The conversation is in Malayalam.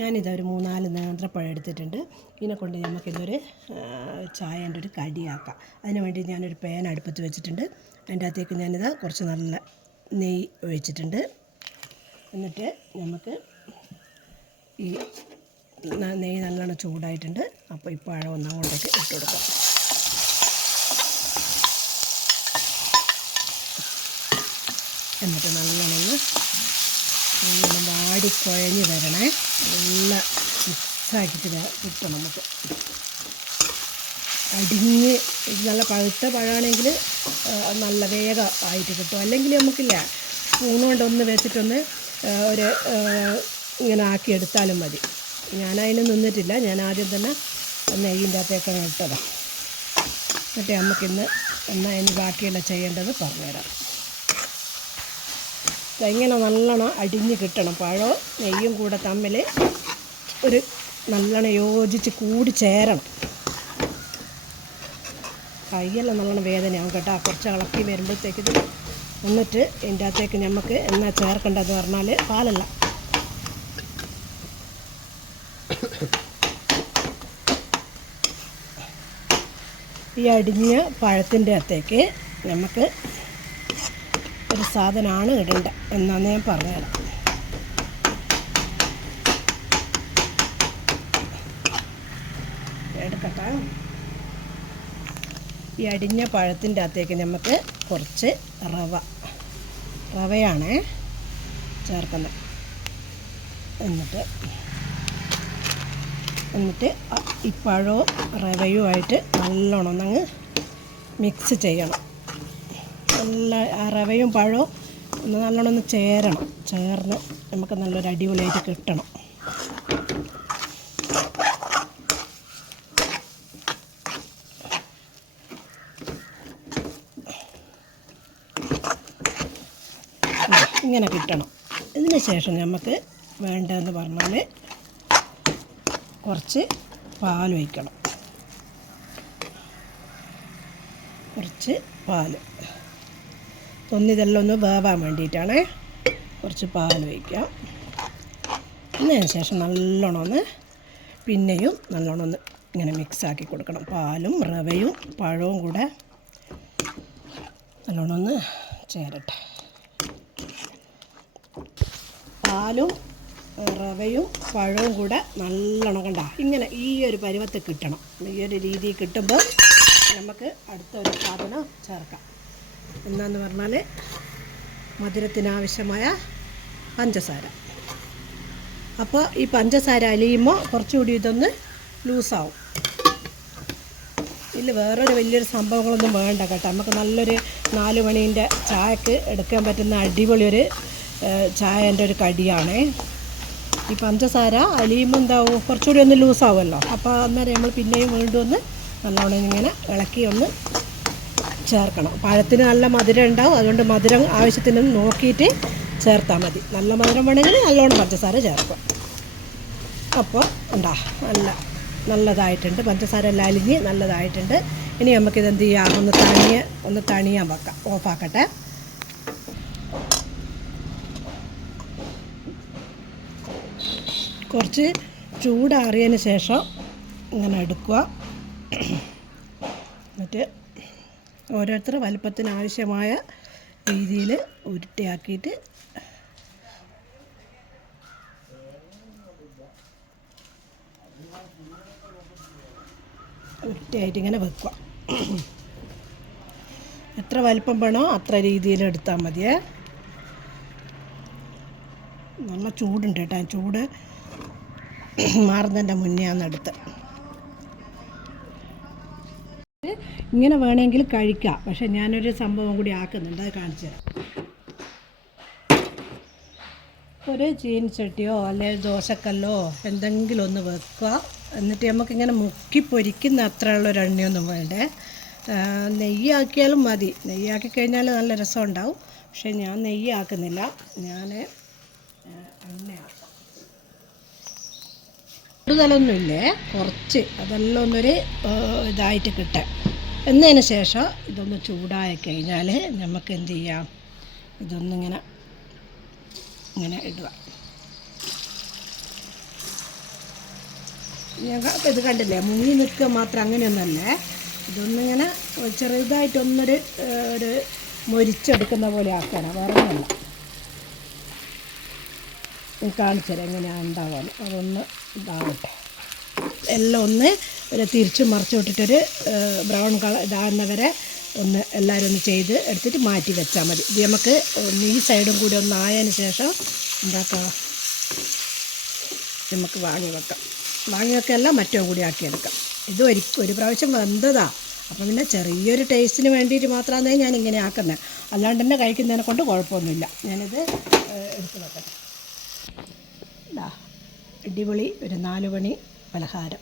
ഞാനിതൊരു 3-4 നേന്ത്രപ്പഴം എടുത്തിട്ടുണ്ട്. ഇതിനെക്കൊണ്ട് നമുക്കിതൊരു ചായേൻ്റെ ഒരു കടിയാക്കാം. അതിന് വേണ്ടി ഞാനൊരു പാൻ അടുപ്പത്ത് വെച്ചിട്ടുണ്ട്. അതിൻ്റെ അകത്തേക്ക് ഞാനിത് കുറച്ച് നല്ല നെയ്യ് ഒഴിച്ചിട്ടുണ്ട്. എന്നിട്ട് നമുക്ക് ഈ നെയ്യ് നല്ലോണം ചൂടായിട്ടുണ്ട്. അപ്പോൾ ഈ പഴം ഒന്ന് അങ്ങോട്ടേക്ക് ഇട്ട് കൊടുക്കാം. എന്നിട്ട് നല്ലോണം വാടിക്കുഴഞ്ഞ് വരണേ. നല്ല മിക്സാക്കിയിട്ട് കിട്ടും. നമുക്ക് അടിഞ്ഞ് നല്ല പഴുത്ത പഴമാണെങ്കിൽ നല്ല വേഗം ആയിട്ട് കിട്ടും. അല്ലെങ്കിൽ നമുക്കില്ല സ്പൂൺ കൊണ്ടൊന്ന് വെച്ചിട്ടൊന്ന് ഒരു ഇങ്ങനെ ആക്കിയെടുത്താലും മതി. ഞാനതിന് നിന്നിട്ടില്ല. ഞാൻ ആദ്യം തന്നെ നെയ്യിൻ്റെ അകത്തേക്ക് ഇട്ടതാണ്. എന്നിട്ട് നമുക്കിന്ന് എന്നാൽ ഇനി ബാക്കിയുള്ള ചെയ്യേണ്ടത് പറഞ്ഞുതരാം. ഇങ്ങനെ നല്ലോണം അടിഞ്ഞ് കിട്ടണം. പഴവും നെയ്യും കൂടെ തമ്മിൽ ഒരു നല്ലോണം യോജിച്ച് കൂടി ചേരണം. കൈയെല്ലാം നല്ലോണം വേദനയാവും കേട്ടോ. കുറച്ച് ഇളക്കി വരുമ്പോഴത്തേക്ക് ഇത്. എന്നിട്ട് ഇതിൻ്റെ അകത്തേക്ക് നമുക്ക് എന്നാ ചേർക്കേണ്ടതെന്ന് പറഞ്ഞാൽ പാലല്ല, ഈ അടിഞ്ഞ പഴത്തിൻ്റെ അകത്തേക്ക് നമുക്ക് ഒരു സാധനമാണ് ഇടേണ്ട എന്നാണ് ഞാൻ പറഞ്ഞുതരാം. എടുക്കട്ടെ. ഈ അടിഞ്ഞ പഴത്തിൻ്റെ അകത്തേക്ക് നമുക്ക് കുറച്ച് റവയാണ് ചേർക്കുന്നത്. എന്നിട്ട് ഈ പഴവും റവയുമായിട്ട് നല്ലോണം ഒന്നങ്ങ് മിക്സ് ചെയ്യണം. നല്ല റവയും പഴവും ഒന്ന് നല്ലോണം ഒന്ന് ചേർന്ന് നമുക്ക് നല്ലൊരു അടിപൊളിയായിട്ട് കിട്ടണം. ഇങ്ങനെ കിട്ടണം. ഇതിന് ശേഷം നമുക്ക് വേണ്ടതെന്ന് പറഞ്ഞാൽ കുറച്ച് പാൽ ഒഴിക്കണം. കുറച്ച് പാൽ ഇതെല്ലാം ഒന്ന് വേവാൻ വേണ്ടിയിട്ടാണ്. കുറച്ച് പാൽ ഒഴിക്കാം. അതിന് ശേഷം നല്ലോണം ഒന്ന് പിന്നെയും നല്ലോണം ഒന്ന് ഇങ്ങനെ മിക്സാക്കി കൊടുക്കണം. പാലും റവയും പഴവും കൂടെ നല്ലോണം ഒന്ന് ചേരട്ടെ. പാലും റവയും പഴവും കൂടെ നല്ലോണം കണ്ട ഇങ്ങനെ ഈ ഒരു പരുവത്തിൽ കിട്ടണം. ഈ ഒരു രീതിയിൽ കിട്ടുമ്പോൾ നമുക്ക് അടുത്തൊരു സാധനം ചേർക്കാം. എന്താന്ന് പറഞ്ഞാൽ മധുരത്തിനാവശ്യമായ പഞ്ചസാര. അപ്പോൾ ഈ പഞ്ചസാര അലിയുമ്പോൾ കുറച്ചുകൂടി ഇതൊന്ന് ലൂസാവും. ഇതിൽ വേറൊരു വലിയൊരു സംഭവങ്ങളൊന്നും വേണ്ട കേട്ടോ. നമുക്ക് നല്ലൊരു 4 മണീൻ്റെ ചായക്ക് എടുക്കാൻ പറ്റുന്ന അടിപൊളി ഒരു ചായേൻ്റെ ഒരു കടിയാണ്. ഈ പഞ്ചസാര അലിയുമ്പോൾ എന്താവും, കുറച്ചുകൂടി ഒന്ന് ലൂസാവുമല്ലോ. അപ്പോൾ അന്നേരം നമ്മൾ പിന്നെയും വീണ്ടും ഒന്ന് നല്ലോണം ഇങ്ങനെ ഇളക്കി ഒന്ന് ചേർക്കണം. പഴത്തിന് നല്ല മധുരം ഉണ്ടാവും. അതുകൊണ്ട് മധുരം ആവശ്യത്തിന് നോക്കിയിട്ട് ചേർത്താൽ മതി. നല്ല മധുരം വേണമെങ്കിൽ നല്ലോണം പഞ്ചസാര ചേർക്കും. അപ്പോൾ നല്ലതായിട്ടുണ്ട്. പഞ്ചസാര എല്ലാം അലിഞ്ഞ് നല്ലതായിട്ടുണ്ട്. ഇനി നമുക്കിത് എന്ത് ചെയ്യാം, ഒന്ന് തണിയാൻ വെക്കാം. ഓഫാക്കട്ടെ. കുറച്ച് ചൂടാറിയതിന് ശേഷം ഇങ്ങനെ എടുക്കുക. എന്നിട്ട് ഓരോരുത്തർ വലിപ്പത്തിന് ആവശ്യമായ രീതിയിൽ ഉരുട്ടിയാക്കിയിട്ട് ഉരുട്ടിയായിട്ട് ഇങ്ങനെ വെക്കുക. എത്ര വലിപ്പം വേണോ അത്ര രീതിയിൽ എടുത്താൽ മതിയേ. നല്ല ചൂടുണ്ട് കേട്ടോ. ചൂട് മാറുന്നതിൻ്റെ മുന്നേ എടുത്ത് ഇങ്ങനെ വേണമെങ്കിൽ കഴിക്കാം. പക്ഷെ ഞാനൊരു സംഭവം കൂടി ആക്കുന്നുണ്ട്, അത് കാണിച്ചു തരാം. ഒരു ചീനിച്ചട്ടിയോ അല്ലെങ്കിൽ ദോശക്കല്ലോ എന്തെങ്കിലും ഒന്ന് വെക്കുക. എന്നിട്ട് നമുക്കിങ്ങനെ മുക്കി പൊരിക്കുന്ന അത്രയുള്ളൊരു എണ്ണയൊന്നും വേണ്ടേ. നെയ്യാക്കിയാലും മതി. നെയ്യാക്കി കഴിഞ്ഞാൽ നല്ല രസം ഉണ്ടാവും. പക്ഷെ ഞാൻ നെയ്യാക്കുന്നില്ല, ഞാൻ എണ്ണയാക്കാം. കൂടുതലൊന്നുമില്ലേ, കുറച്ച്. അതെല്ലാം ഒന്നൊരു ഇതായിട്ട് കിട്ടാൻ. എന്നതിന് ശേഷം ഇതൊന്ന് ചൂടായി കഴിഞ്ഞാൽ നമുക്ക് എന്ത് ചെയ്യാം, ഇതൊന്നിങ്ങനെ ഇടുക. ഞങ്ങൾ ഇത് കണ്ടില്ലേ മുങ്ങി നിൽക്കുക മാത്രം അങ്ങനെയൊന്നല്ലേ, ഇതൊന്നിങ്ങനെ ചെറുതായിട്ടൊന്നൊരു ഒരു മൊരിച്ചെടുക്കുന്ന പോലെ ആക്കണം, വേറെ ഒന്നല്ല. കാണിച്ചു തരാം എങ്ങനെയാണ് ഉണ്ടാവാൻ. അതൊന്ന് ഇതാവട്ടെ, എല്ലാം ഒന്ന് ഒരു തിരിച്ചു മറിച്ച് വിട്ടിട്ടൊരു ബ്രൗൺ കളർ ഇതാകുന്നവരെ ഒന്ന് എല്ലാവരും ഒന്ന് ചെയ്ത് എടുത്തിട്ട് മാറ്റി വെച്ചാൽ മതി. ഇത് നമുക്ക് ഈ സൈഡും കൂടി ഒന്ന് ആയതിന് ശേഷം എന്താക്കാം, നമുക്ക് വാങ്ങി വെക്കല്ല മറ്റോ കൂടി ആക്കിയെടുക്കാം. ഇത് ഒരു പ്രാവശ്യം വെന്തതാണ്, അപ്പം പിന്നെ ചെറിയൊരു ടേസ്റ്റിന് വേണ്ടിയിട്ട് മാത്രമാണ് ഞാൻ ഇങ്ങനെ ആക്കുന്നത്, അല്ലാണ്ട് തന്നെ കഴിക്കുന്നതിനെ കൊണ്ട് കുഴപ്പമൊന്നുമില്ല. ഞാനിത് എടുത്ത് വെക്കട്ടെ. അടിപൊളി ഒരു 4 മണി പലഹാരം.